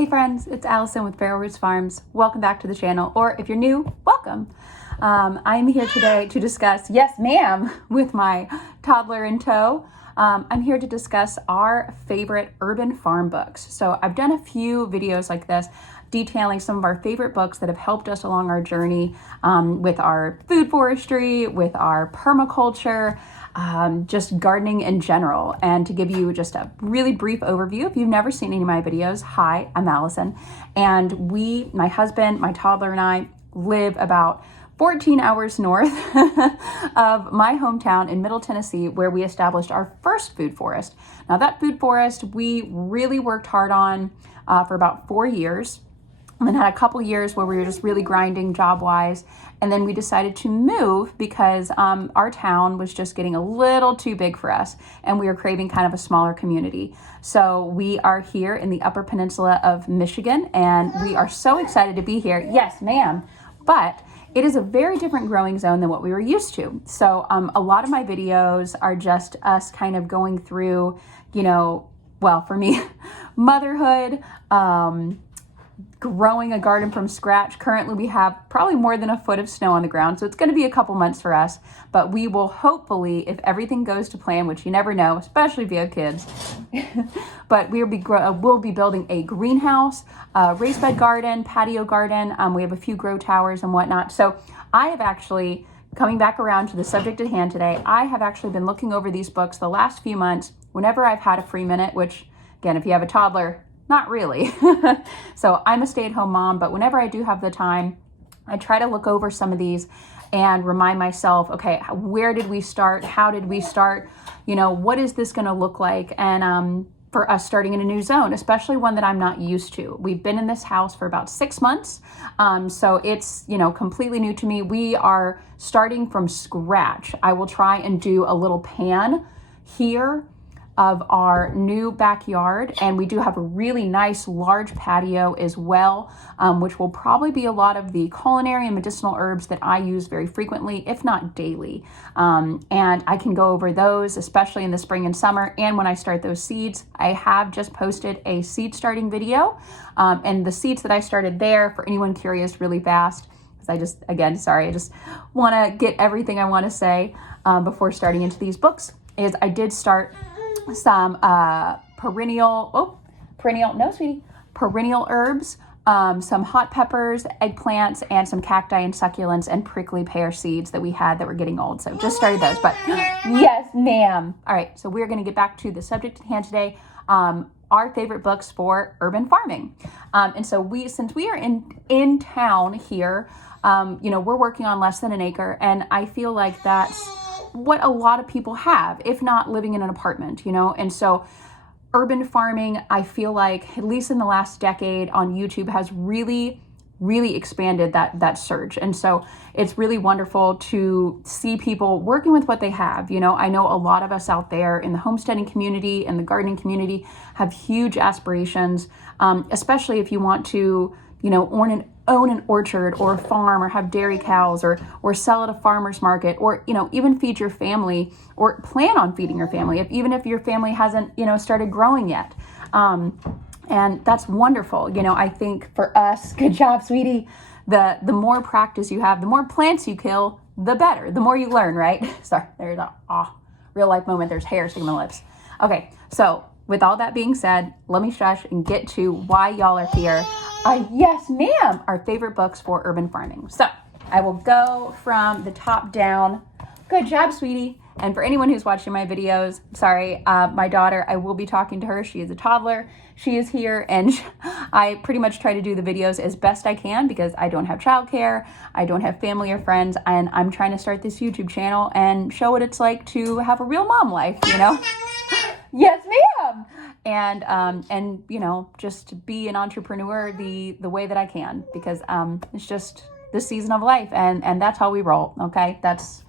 Hey friends, it's Allison with Feral Roots Farms. Welcome back to the channel, or if you're new, welcome. I'm here today to discuss, yes ma'am, with my toddler in tow. I'm here to discuss our favorite urban farm books. So I've done a few videos like this detailing some of our favorite books that have helped us along our journey with our food forestry, with our permaculture, just gardening in general. And to give you just a really brief overview, if you've never seen any of my videos, hi, I'm Allison. And my husband, my toddler and I live about 14 hours north of my hometown in Middle Tennessee, where we established our first food forest. Now that food forest, we really worked hard on for about 4 years. And then had a couple years where we were just really grinding job-wise. And then we decided to move because our town was just getting a little too big for us and we were craving kind of a smaller community. So we are here in the Upper Peninsula of Michigan and we are so excited to be here. Yes, ma'am. But it is a very different growing zone than what we were used to. So a lot of my videos are just us kind of going through, well, for me, motherhood, growing a garden from scratch. Currently, we have probably more than a foot of snow on the ground, so it's going to be a couple months for us, but we will hopefully, if everything goes to plan, which you never know, especially if you have kids, but we'll be building a greenhouse, raised bed garden, patio garden. We have a few grow towers and whatnot. So I have actually, coming back around to the subject at hand today, I have actually been looking over these books the last few months whenever I've had a free minute, which again, if you have a toddler, not really. So I'm a stay-at-home mom, but whenever I do have the time, I try to look over some of these and remind myself, okay, where did we start? How did we start? What is this going to look like? And for us starting in a new zone, especially one that I'm not used to. We've been in this house for about 6 months. So it's, completely new to me. We are starting from scratch. I will try and do a little pan here of our new backyard, and we do have a really nice large patio as well, which will probably be a lot of the culinary and medicinal herbs that I use very frequently, if not daily. And I can go over those, especially in the spring and summer, and when I start those seeds. I have just posted a seed starting video, and the seeds that I started there, for anyone curious, really fast, because I just want to get everything I want to say before starting into these books, is I did start some perennial herbs, some hot peppers, eggplants, and some cacti and succulents and prickly pear seeds that we had that were getting old. So just started those, but yes, ma'am. All right, so we're going to get back to the subject at hand today. Our favorite books for urban farming. And so since we are in town here, we're working on less than an acre, and I feel like that's what a lot of people have, if not living in an apartment, and so urban farming, I feel like, at least in the last decade on YouTube, has really, really expanded that surge. And so it's really wonderful to see people working with what they have. I know a lot of us out there in the homesteading community and the gardening community have huge aspirations, especially if you want to, own an orchard or a farm, or have dairy cows, or sell at a farmer's market, or even feed your family, or plan on feeding your family, even if your family hasn't started growing yet. And that's wonderful. I think for us, good job, sweetie. The more practice you have, the more plants you kill, the better. The more you learn, right? Sorry, there's a real life moment. There's hair sticking in my lips. Okay, so with all that being said, let me shush and get to why y'all are here. Yes, ma'am, our favorite books for urban farming. So I will go from the top down. Good job, sweetie. And for anyone who's watching my videos, sorry, my daughter, I will be talking to her. She is a toddler. She is here, and I pretty much try to do the videos as best I can because I don't have childcare, I don't have family or friends, and I'm trying to start this YouTube channel and show what it's like to have a real mom life, Yes, ma'am. And just be an entrepreneur the way that I can, because it's just the season of life, and that's how we roll. Okay, that's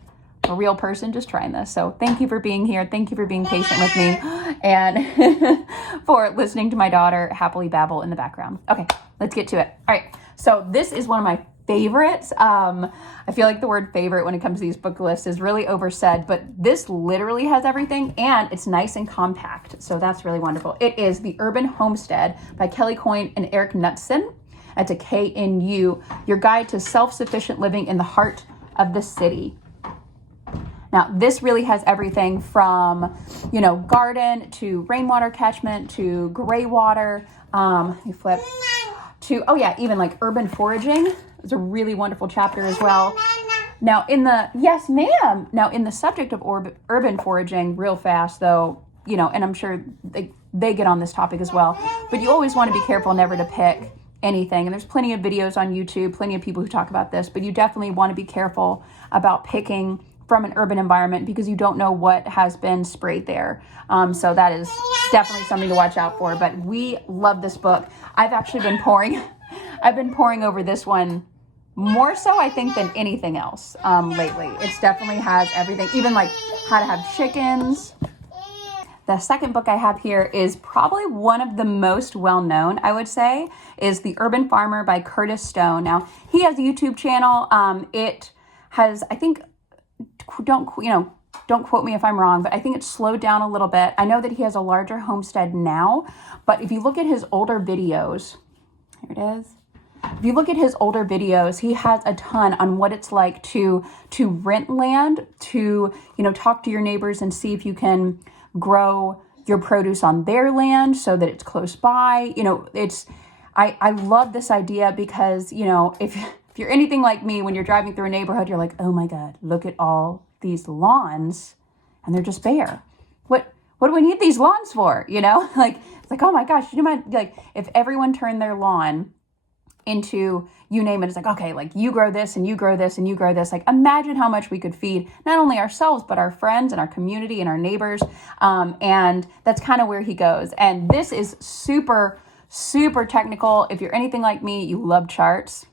a real person just trying this. So thank you for being here. Thank you for being patient with me, and for listening to my daughter happily babble in the background. Okay, let's get to it. All right. So this is one of my favorites. I feel like the word favorite when it comes to these book lists is really oversaid, but this literally has everything and it's nice and compact. So that's really wonderful. It is The Urban Homestead by Kelly Coyne and Eric Knudsen. That's a KNU, your guide to self-sufficient living in the heart of the city. Now, this really has everything from, garden to rainwater catchment to gray water. Let me flip to, even like urban foraging. It's a really wonderful chapter as well. Now, yes, ma'am. Now, in the subject of urban foraging, real fast though, and I'm sure they get on this topic as well, but you always want to be careful never to pick anything. And there's plenty of videos on YouTube, plenty of people who talk about this, but you definitely want to be careful about picking from an urban environment because you don't know what has been sprayed there. So that is definitely something to watch out for. But we love this book. I've actually been poring over this one more so, I think, than anything else lately. It definitely has everything, even like how to have chickens. The second book I have here is probably one of the most well-known, I would say, is The Urban Farmer by Curtis Stone. Now, he has a YouTube channel. It has, I think, don't quote me if I'm wrong, but I think it's slowed down a little bit. I know that he has a larger homestead now, but if you look at his older videos, here it is. If you look at his older videos, he has a ton on what it's like to rent land, to, talk to your neighbors and see if you can grow your produce on their land so that it's close by. I love this idea because, if you're anything like me, when you're driving through a neighborhood, you're like, oh my God, look at all these lawns and they're just bare. What do we need these lawns for? It's like, oh my gosh, you might like if everyone turned their lawn into, you name it, it's like, okay, like you grow this and you grow this and you grow this. Like imagine how much we could feed not only ourselves, but our friends and our community and our neighbors. And that's kind of where he goes. And this is super, super technical. If you're anything like me, you love charts.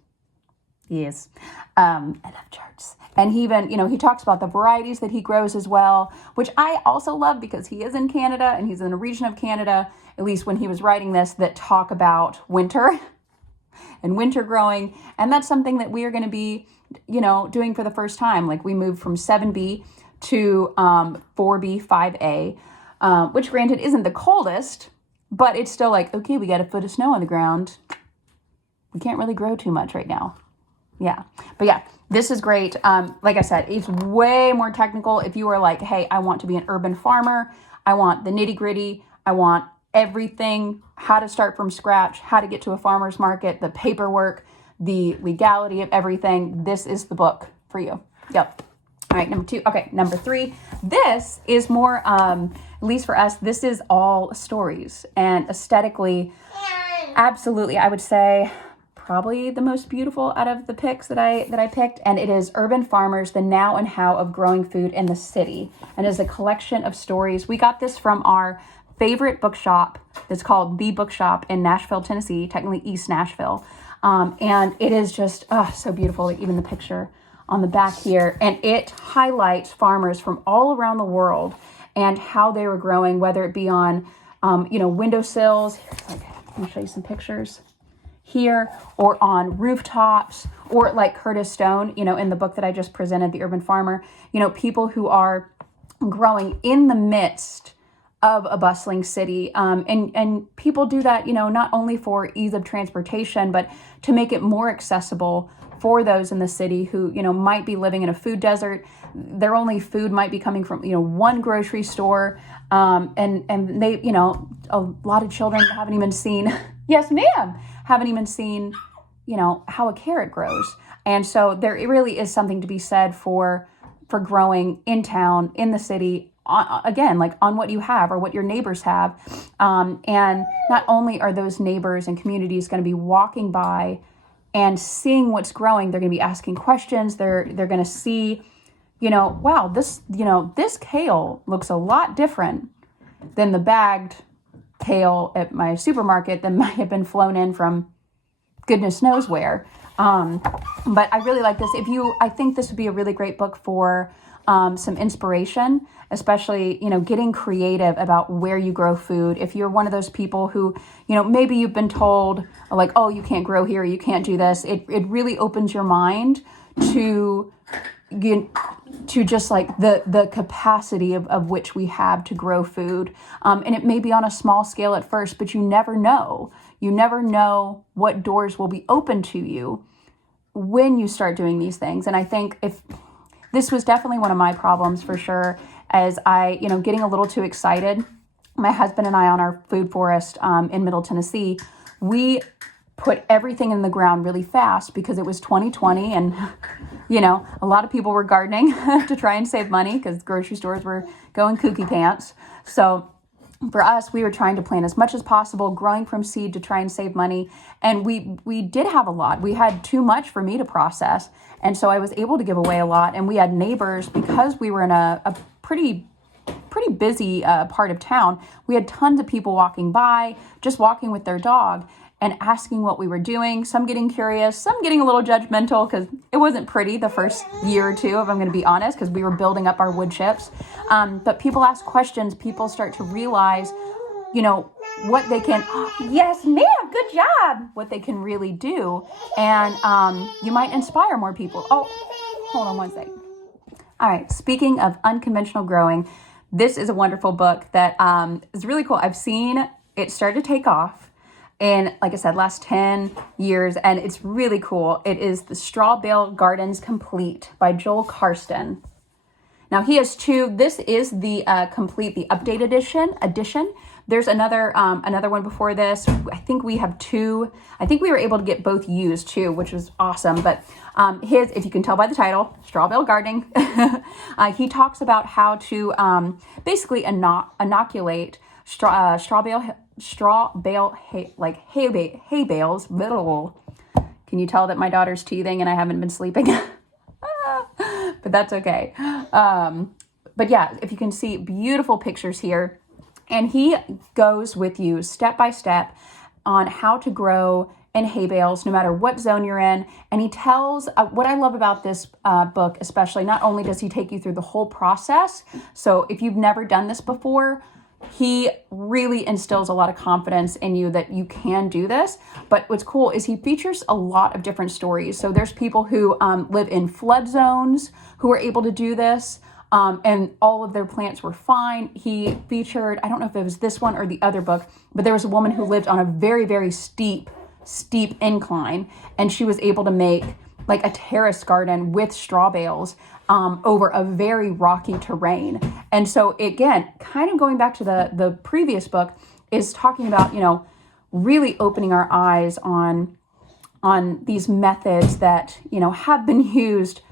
Yes. I love charts. And he even, he talks about the varieties that he grows as well, which I also love because he is in Canada and he's in a region of Canada, at least when he was writing this, that talk about winter and winter growing. And that's something that we are going to be, doing for the first time. Like we moved from 7B to 4B, 5A, which granted isn't the coldest, but it's still like, okay, we got a foot of snow on the ground. We can't really grow too much right now. Yeah. But yeah, this is great. Like I said, it's way more technical. If you are like, hey, I want to be an urban farmer. I want the nitty gritty. I want everything, how to start from scratch, how to get to a farmer's market, the paperwork, the legality of everything. This is the book for you. Yep. All right. Number 2. Okay. Number 3. This is more, at least for us, this is all stories and aesthetically, absolutely, I would say probably the most beautiful out of the picks that I picked, and it is Urban Farmers, The Now and How of Growing Food in the City, and is a collection of stories. We got this from our favorite bookshop that's called The Bookshop in Nashville, Tennessee, technically East Nashville, and it is just so beautiful, like even the picture on the back here, and it highlights farmers from all around the world and how they were growing, whether it be on windowsills. Let me show you some pictures here, or on rooftops, or like Curtis Stone, in the book that I just presented, The Urban Farmer, people who are growing in the midst of a bustling city. And people do that, not only for ease of transportation, but to make it more accessible for those in the city who, might be living in a food desert. Their only food might be coming from, one grocery store. And they, a lot of children haven't even seen, yes, ma'am, haven't even seen, how a carrot grows. And so there really is something to be said for growing in town, in the city, again, like on what you have or what your neighbors have. And not only are those neighbors and communities going to be walking by and seeing what's growing, they're going to be asking questions. They're going to see, wow, this kale looks a lot different than the bagged kale at my supermarket that might have been flown in from goodness knows where. But I really like this. I think this would be a really great book for some inspiration, especially, getting creative about where you grow food. If you're one of those people who, maybe you've been told like, oh, you can't grow here, you can't do this. It really opens your mind to just like the capacity of which we have to grow food. And it may be on a small scale at first, but you never know. You never know what doors will be open to you when you start doing these things. And I think if this was definitely one of my problems for sure, as I, getting a little too excited. My husband and I on our food forest in Middle Tennessee, we put everything in the ground really fast because it was 2020 and, a lot of people were gardening to try and save money because grocery stores were going kooky pants. So for us, we were trying to plant as much as possible, growing from seed to try and save money. And we did have a lot. We had too much for me to process. And so I was able to give away a lot. And we had neighbors, because we were in a pretty busy part of town. We had tons of people walking by, just walking with their dog and asking what we were doing. Some getting curious, some getting a little judgmental because it wasn't pretty the first year or two, if I'm going to be honest, because we were building up our wood chips. But people ask questions. People start to realize, what they can, yes, ma'am, good job, what they can really do. And you might inspire more people. Oh, hold on one second. All right, speaking of unconventional growing, this is a wonderful book that is really cool. I've seen it start to take off in, like I said, last 10 years, and it's really cool. It is The Straw Bale Gardens Complete by Joel Karsten. Now he has two. This is the the updated edition. There's another one before this. I think we have two. I think we were able to get both used too, which was awesome. But his, if you can tell by the title, Straw Bale Gardening, he talks about how to basically inoculate straw bale hay bales. Can you tell that my daughter's teething and I haven't been sleeping? But that's okay. But yeah, if you can see, beautiful pictures here. And he goes with you step by step on how to grow in hay bales, no matter what zone you're in. And he tells, what I love about this book, especially, not only does he take you through the whole process. So if you've never done this before, he really instills a lot of confidence in you that you can do this. But what's cool is he features a lot of different stories. So there's people who live in flood zones who are able to do this. And all of their plants were fine. He featured, I don't know if it was this one or the other book, but there was a woman who lived on a very, very steep incline, and she was able to make like a terrace garden with straw bales over a very rocky terrain. And so again, kind of going back to the previous book, is talking about, really opening our eyes on these methods that, have been used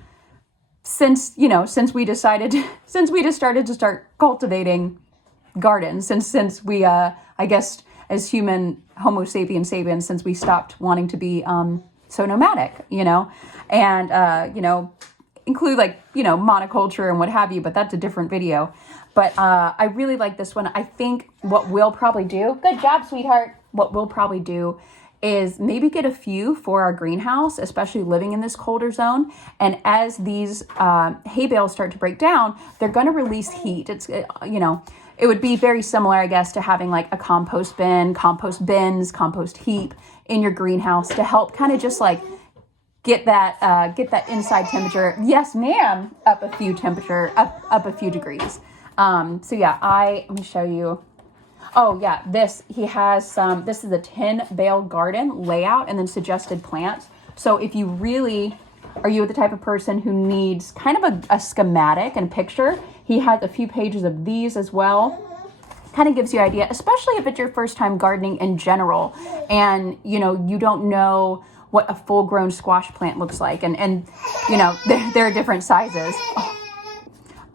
since we started to start cultivating gardens, since we, I guess, as human Homo sapiens sapiens, since we stopped wanting to be so nomadic, and, include monoculture and what have you, but that's a different video. But I really like this one. I think what we'll probably do, good job, sweetheart, what we'll probably do is maybe get a few for our greenhouse, especially living in this colder zone. And as these hay bales start to break down, they're going to release heat. It's, it would be very similar, I guess, to having like a compost bin, compost bins, compost heap in your greenhouse to help kind of just like get that inside temperature. Yes, ma'am. Up a few degrees. So yeah, let me show you. Oh yeah, this is a 10 bale garden layout and then suggested plants. So if you are you the type of person who needs kind of a schematic and picture, he has a few pages of these as well. Kind of gives you an idea, especially if it's your first time gardening in general and you don't know what a full grown squash plant looks like. And there are different sizes. Oh.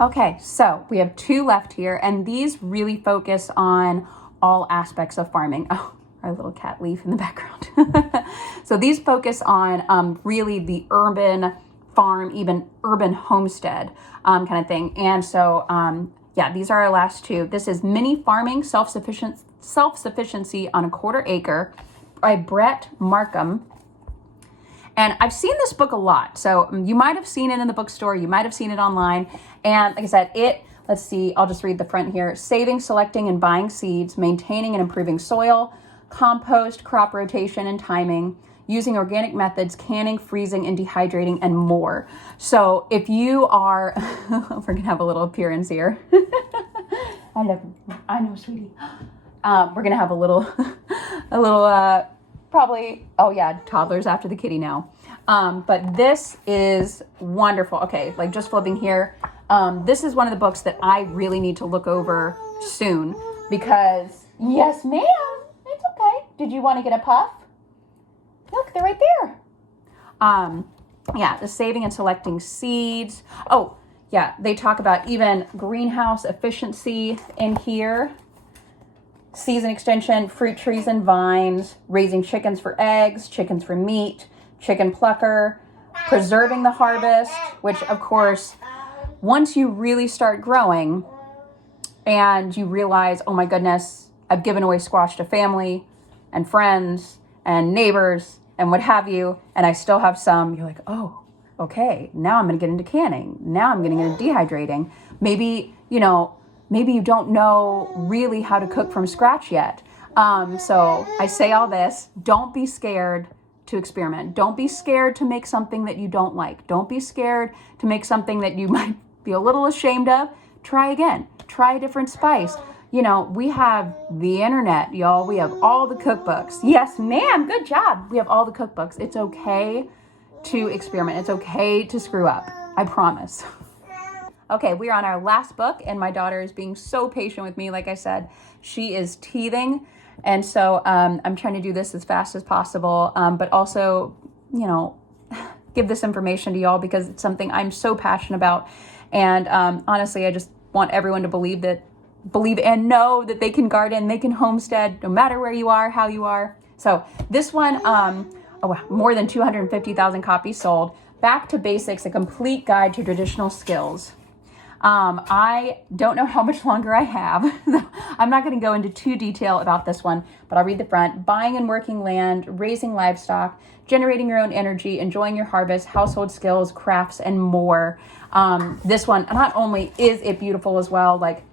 Okay, so we have two left here, and these really focus on all aspects of farming. Oh, our little cat Leaf in the background. So these focus on really the urban farm, even urban homestead kind of thing. And so, these are our last two. This is Mini Farming Self-Sufficiency on a Quarter Acre by Brett Markham. And I've seen this book a lot. So you might have seen it in the bookstore. You might have seen it online. And like I said, let's see, I'll just read the front here. Saving, selecting, and buying seeds, maintaining and improving soil, compost, crop rotation, and timing, using organic methods, canning, freezing, and dehydrating, and more. So if you are, we're going to have a little appearance here. I know, sweetie. We're going to have a little, probably, oh yeah, toddlers after the kitty now. But this is wonderful. Okay, like just flipping here. This is one of the books that I really need to look over soon because, yes, ma'am, it's okay. Did you want to get a puff? Look, they're right there. Yeah, the saving and selecting seeds. Oh, yeah, they talk about even greenhouse efficiency in here. Season extension, fruit trees and vines, raising chickens for eggs, chickens for meat, chicken plucker, preserving the harvest, which of course, once you really start growing and you realize, oh my goodness, I've given away squash to family and friends and neighbors and what have you, and I still have some, you're like, oh, okay, now I'm going to get into canning. Now I'm going to get into dehydrating. Maybe you don't know really how to cook from scratch yet. So I say all this, don't be scared to experiment. Don't be scared to make something that you don't like. Don't be scared to make something that you might be a little ashamed of. Try again. Try a different spice. We have the internet, y'all. We have all the cookbooks. Yes, ma'am. Good job. We have all the cookbooks. It's okay to experiment. It's okay to screw up. I promise. Okay, we're on our last book, and my daughter is being so patient with me. Like I said, she is teething, and so I'm trying to do this as fast as possible, but also, give this information to y'all because it's something I'm so passionate about. And honestly, I just want everyone to believe and know that they can garden, they can homestead, no matter where you are, how you are. So this one, more than 250,000 copies sold. Back to Basics, a complete guide to traditional skills. I don't know how much longer I have. I'm not going to go into too detail about this one, but I'll read the front. Buying and working land, raising livestock, generating your own energy, enjoying your harvest, household skills, crafts, and more. This one, not only is it beautiful as well, like,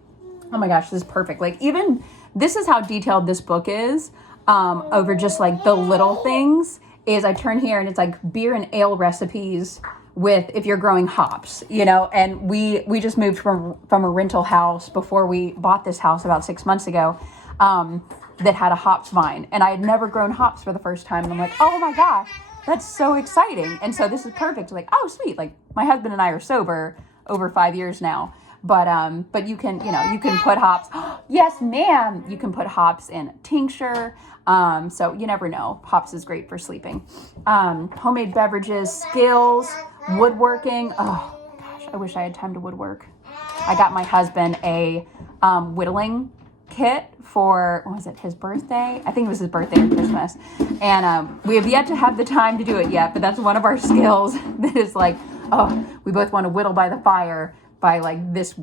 oh my gosh, this is perfect. Like, even this is how detailed this book is, over just like the little things. Is I turn here and it's like beer and ale recipes with if you're growing hops, and we just moved from a rental house before we bought this house about 6 months ago, that had a hops vine, and I had never grown hops for the first time, and I'm like, oh my gosh, that's so exciting. And so this is perfect. Like, oh sweet, like my husband and I are sober over 5 years now, but you can put hops. Yes, ma'am. You can put hops in tincture. So you never know. Hops is great for sleeping. Homemade beverages, skills, woodworking. Oh gosh, I wish I had time to woodwork. I got my husband a whittling kit for, what was it, his birthday? I think it was his birthday or Christmas. And we have yet to have the time to do it yet, but that's one of our skills that is like, oh, we both want to whittle by the fire by like this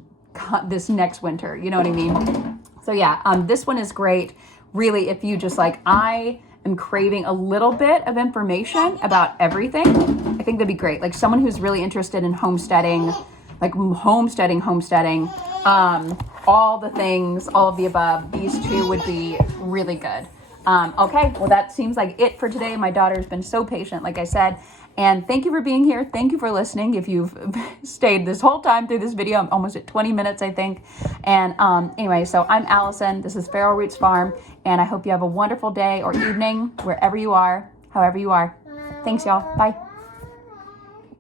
next winter. You know what I mean? So yeah, this one is great. Really, if you just like, I am craving a little bit of information about everything, I think that'd be great. Like someone who's really interested in homesteading, all the things, all of the above, these two would be really good. Okay, well, that seems like it for today. My daughter's been so patient, like I said, and thank you for being here. Thank you for listening. If you've stayed this whole time through this video, I'm almost at 20 minutes, I think. And anyway, so I'm Allison. This is Feral Roots Farm, and I hope you have a wonderful day or evening, wherever you are, however you are. Thanks, y'all. Bye.